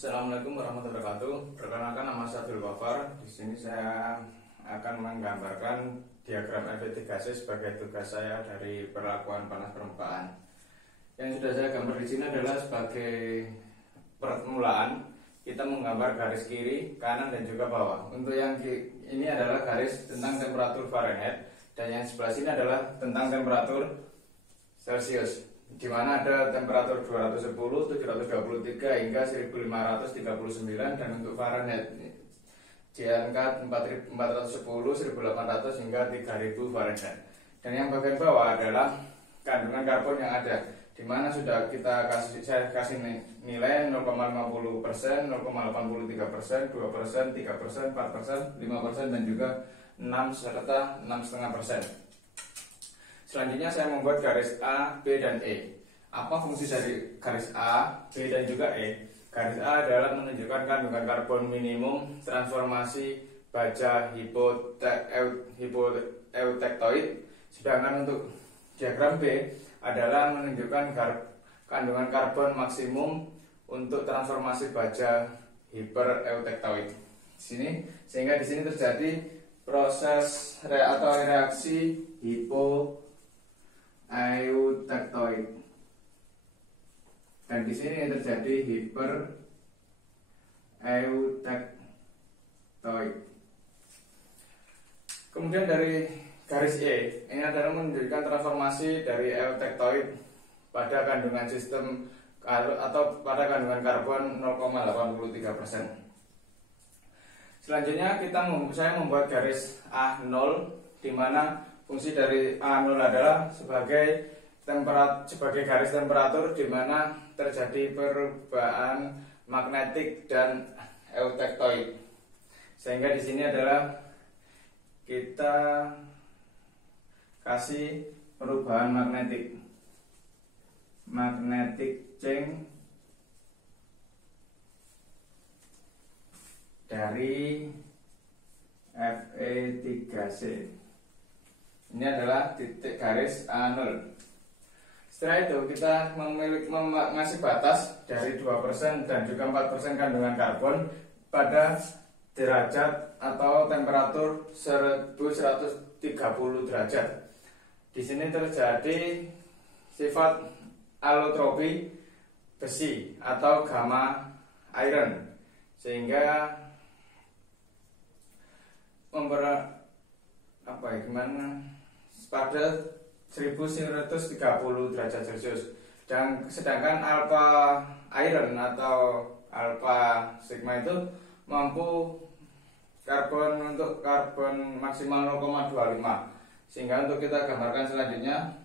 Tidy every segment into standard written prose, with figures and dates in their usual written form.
Assalamualaikum warahmatullahi wabarakatuh. Perkenalkan, nama saya Abdul Ghaffar. Di sini saya akan menggambarkan diagram FE3C sebagai tugas saya dari perlakuan panas permukaan. Yang sudah saya gambar di sini adalah sebagai permulaan kita menggambar garis kiri, kanan dan juga bawah. Untuk yang ini adalah garis tentang temperatur Fahrenheit dan yang sebelah sini adalah tentang temperatur Celcius, di mana ada temperatur 210, 723 hingga 1539, dan untuk Fahrenheit di angka 4410, 1800 hingga 3000 Fahrenheit. Dan yang bagian bawah adalah kandungan karbon yang ada, di mana sudah saya kasih nilai 0,50%, 0,83%, 2%, 3%, 4%, 5% dan juga 6 serta 6,5%. Selanjutnya saya membuat garis A, B, dan E. Apa fungsi dari garis A, B, dan juga E? Garis A adalah menunjukkan kandungan karbon minimum transformasi baja hipotektoid. Sedangkan untuk diagram B adalah menunjukkan kandungan karbon maksimum untuk transformasi baja hipereuktektoid. Sehingga di sini terjadi proses atau reaksi hipoeuktektoid. Dan di sini terjadi hipereuktektoid. Kemudian dari garis E, ini adalah menunjukkan transformasi dari euktektoid pada kandungan sistem atau pada kandungan karbon 0,83%. Selanjutnya saya membuat garis A0, di mana fungsi dari A0 adalah sebagai garis temperatur di mana terjadi perubahan magnetik dan euktektoid. Sehingga di sini adalah kita kasih perubahan magnetic change dari Fe3C. Ini adalah titik garis A0. Setelah itu kita mengasih batas dari 2% dan juga 4% kandungan karbon pada derajat atau temperatur 1130 derajat. Di sini terjadi sifat alotropi besi atau gamma iron, sehingga pada 1930 derajat Celcius. Dan sedangkan alpha iron atau alpha sigma itu mampu untuk karbon maksimal 0,25. Sehingga untuk kita gambarkan selanjutnya,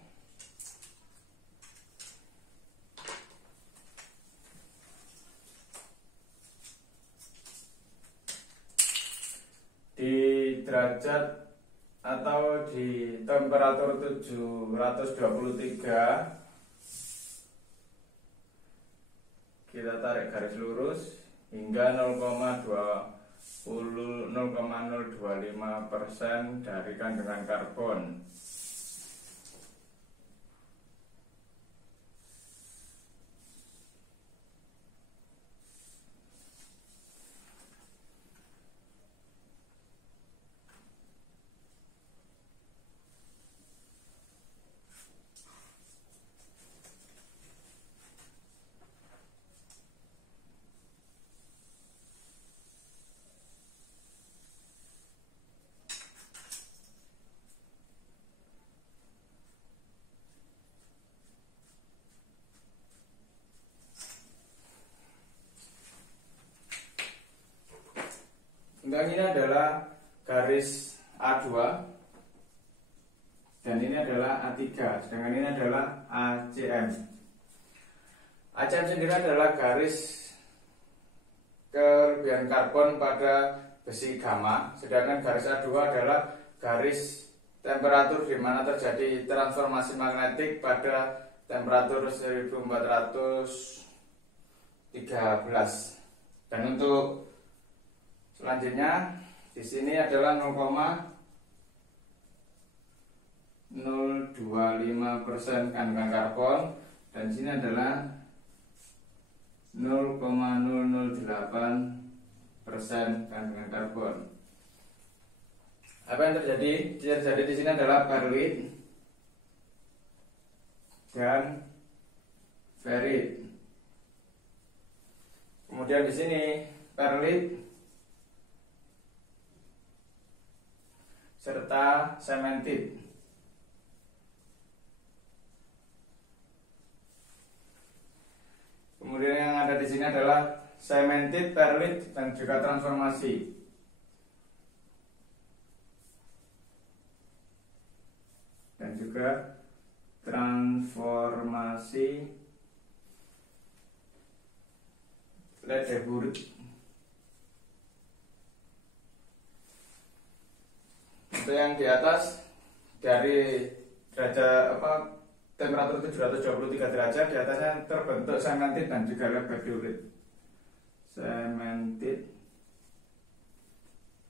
di derajat atau di temperatur 723 kita tarik garis lurus hingga 0,025% dari kandungan karbon. Dan ini adalah garis A2 dan ini adalah A3, sedangkan ini adalah ACM. ACM sendiri adalah garis kelebihan karbon pada besi gamma, sedangkan garis A2 adalah garis temperatur di mana terjadi transformasi magnetik pada temperatur 1413. Dan untuk selanjutnya di sini adalah 0,025% kandungan karbon dan di sini adalah 0,008% kandungan karbon. Apa yang terjadi? Terjadi di sini adalah perlit dan ferit. Kemudian di sini perlit serta sementit. Kemudian yang ada di sini adalah sementit, perlit, dan juga transformasi. Dan juga transformasi ledeburit. Untuk yang di atas dari derajat temperatur 723 derajat, di atasnya terbentuk sementit dan juga ledeburit. Sementit,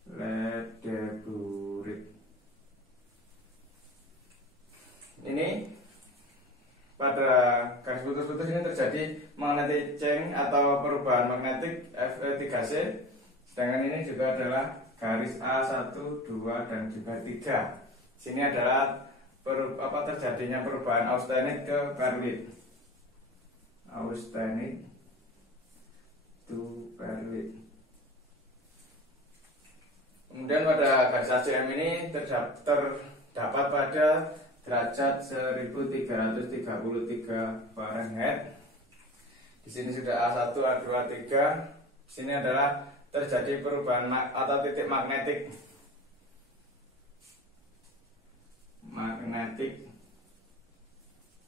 ledeburit. Ini pada garis putus-putus ini terjadi magnetic change atau perubahan magnetik Fe3C. Sedangkan ini juga adalah garis A1, 2, dan juga 3. Sini adalah terjadinya perubahan austenit ke perlit. Austenit to perlit. Kemudian pada garis ACM ini terdapat pada derajat 1333 Fahrenheit. Di sini sudah A1, A2, A3. Di sini adalah terjadi perubahan atau titik magnetik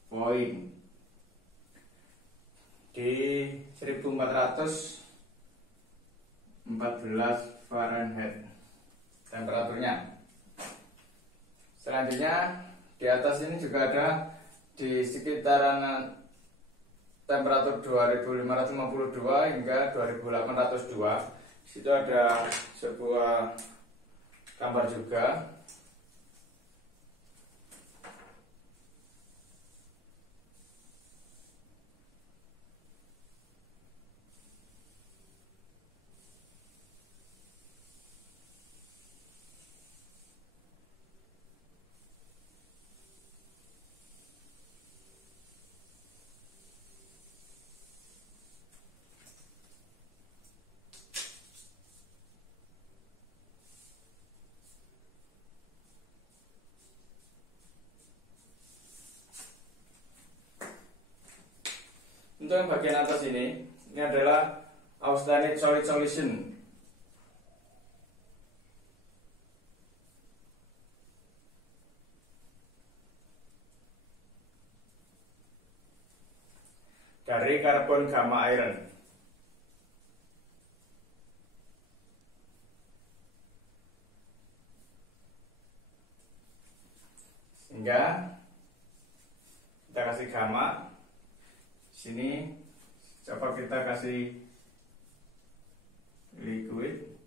point di 1414 Fahrenheit temperaturnya. Selanjutnya di atas ini juga ada di sekitaran temperatur 2552 hingga 2802. Di situ ada sebuah gambar juga. Untuk yang bagian atas ini adalah austenite solid solution. Dari karbon gamma iron. Sehingga kita kasih gamma. Sini coba kita kasih liquid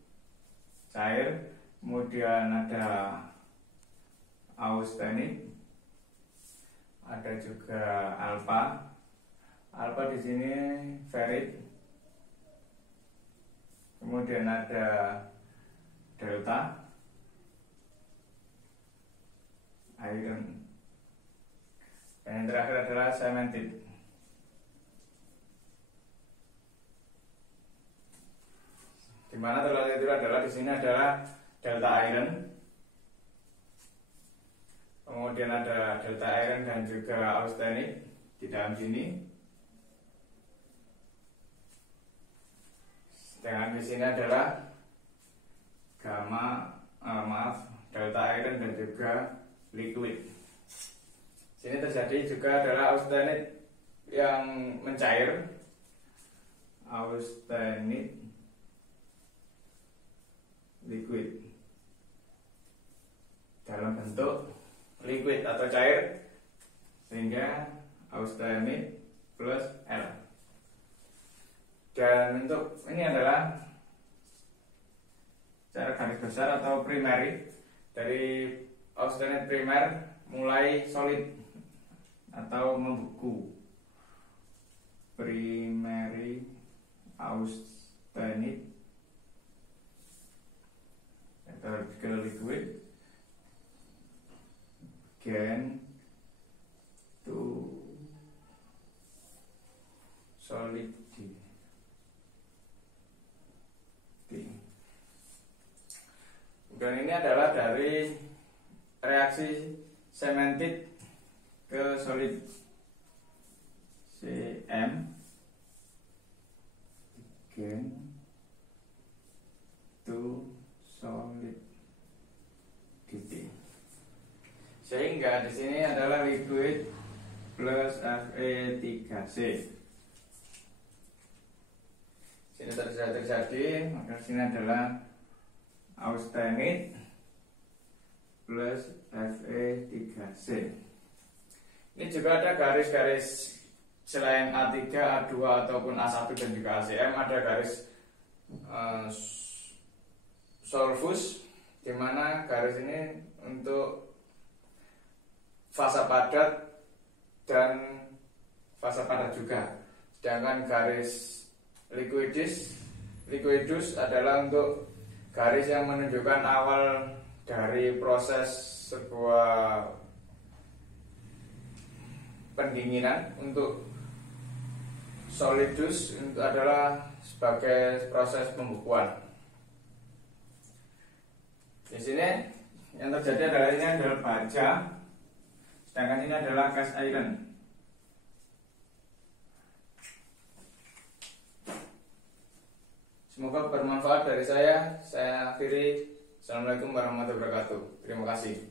cair, kemudian ada austenit, ada juga alpha di sini ferit, kemudian ada delta iron, dan yang terakhir adalah sementit. Dimana terlihat itu adalah di sini adalah delta iron, kemudian ada delta iron dan juga austenit di dalam sini. Sedangkan di sini adalah delta iron dan juga liquid. Sini terjadi juga adalah austenit yang mencair, austenit liquid dalam bentuk liquid atau cair, sehingga austenit plus L. Dan untuk ini adalah cara garis besar atau primary. Dari austenit primer mulai solid atau membeku, primary austenite atau particle liquid gain to solidity. Dan ini adalah dari reaksi cemented ke solid, CM gain to solidity. Sehingga di sini adalah liquid plus Fe3C. Sini terjadi, maka sini adalah austenite plus Fe3C. Ini juga ada garis-garis selain A3, A2 ataupun A1 dan juga ACM, ada garis solvus, di mana garis ini untuk fasa padat dan fasa padat juga. Sedangkan garis liquidus adalah untuk garis yang menunjukkan awal dari proses sebuah pendinginan. Untuk solidus adalah sebagai proses pembukuan. Di sini yang terjadi adalah ini adalah baja, sedangkan ini adalah cast iron. Semoga bermanfaat dari saya. Saya akhiri. Assalamualaikum warahmatullahi wabarakatuh. Terima kasih.